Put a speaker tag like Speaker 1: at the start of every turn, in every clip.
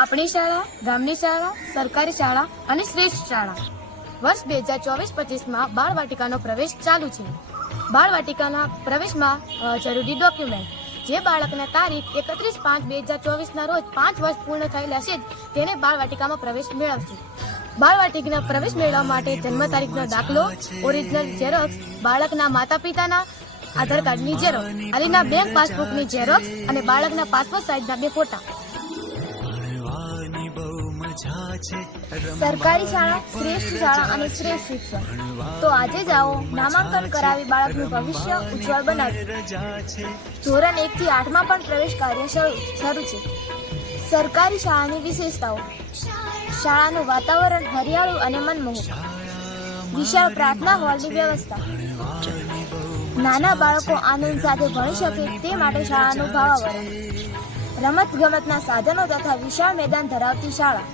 Speaker 1: આપણી શાળા, ગામની શાળા, સરકારી શાળા અને શ્રેષ્ઠ શાળા. વર્ષ બે હજાર ચોવીસ પચીસમાં બાળ વાટિકાનો પ્રવેશ ચાલુ છે. બાળ વાટિકાના પ્રવેશમાં જરૂરી ડોક્યુમેન્ટ જે બાળકના તારીખ એકત્રીસ પાંચ બે હજાર ચોવીસના રોજ પાંચ વર્ષ પૂર્ણ થયેલા છે, તેને બાળ વાટિકામાં પ્રવેશ મેળવશે. બાળ વાટિકાના પ્રવેશ મેળવવા માટે જન્મ તારીખનો દાખલો ઓરિજિનલ ઝેરોક્સ બાળકના માતા પિતાના આધાર કાર્ડની ઝેરોક્સ અલીના બેંક પાસબુકની ઝેરોક્સ અને બાળકના પાસપોર્ટ સાઇઝના બે ફોટા. સરકારી શાળા શ્રેષ્ઠ શાળા અને શ્રેષ્ઠ શિક્ષણ. તો આજે જ આવો નામાંકન કરાવી બાળકનું ભવિષ્ય ઉજ્જવળ
Speaker 2: બનાવી.
Speaker 1: ધોરણ એક થી આઠમાં પણ પ્રવેશ કાર્ય શરૂ છે. સરકારી શાળાની વિશેષતાઓ. શાળાનું વાતાવરણ હરિયાળું અને મનમોહક. વિશાળ પ્રાર્થના હોલની વ્યવસ્થા. નાના બાળકો આનંદ સાથે ભણી શકે તે માટે શાળાનું ભાવાવરણ. રમત ગમતના સાધનો તથા વિશાળ મેદાન ધરાવતી શાળા.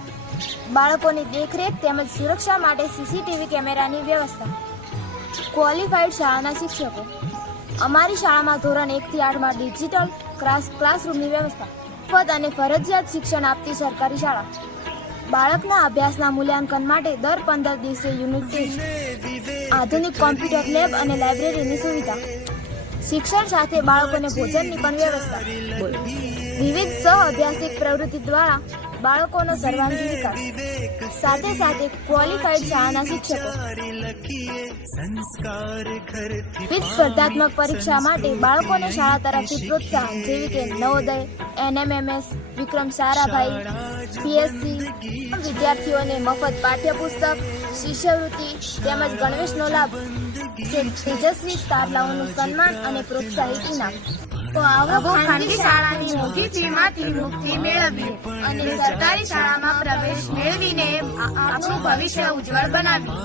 Speaker 1: બાળકોની દેખરેખ તેમજ સુરક્ષા માટે સીસીટીવી કેમેરાની વ્યવસ્થા. ક્વોલિફાઈડ શાળાના શિક્ષકો. અમારી શાળામાં ધોરણ એકથી આઠમાં ડિજિટલ ક્લાસ ક્લાસરૂમની વ્યવસ્થા. મફત અને ફરજિયાત શિક્ષણ આપતી સરકારી શાળા. બાળકના અભ્યાસના મૂલ્યાંકન માટે દર પંદર દિવસે યુનિટ ટેસ્ટ આધુનિક કોમ્પ્યુટર લેબ અને લાઇબ્રેરીની સુવિધા. શિક્ષણ સાથે બાળકોને ભોજનની પણ વ્યવસ્થા. વિવિધ સહ અભ્યાસિક પ્રવૃત્તિ દ્વારા બાળકોનો સર્વાંગી વિકાસ. સાથે સાથે ક્વોલિફાઈડ શાળાના શિક્ષકો. વિવિધ સ્પર્ધાત્મક પરીક્ષા માટે બાળકોને શાળા તરફથી પ્રોત્સાહન જેવી કે નવોદય એનએમએમએસ વિક્રમ સારાભાઈ પીએસસી વિદ્યાર્થીઓને મફત પાઠ્યપુસ્તક શિષ્યવૃત્તિ તેમજ ગણવેશનો લાભ. તેજસ્વી તારલાઓનું સન્માન અને પ્રોત્સાહિત ઇનામ તો આવો ખાનગી શાળાની મોટી ફીમાંથી મુક્તિ મેળવીએ અને સરકારી શાળામાં પ્રવેશ મેળવીને આપણું ભવિષ્ય ઉજ્જવળ બનાવીએ.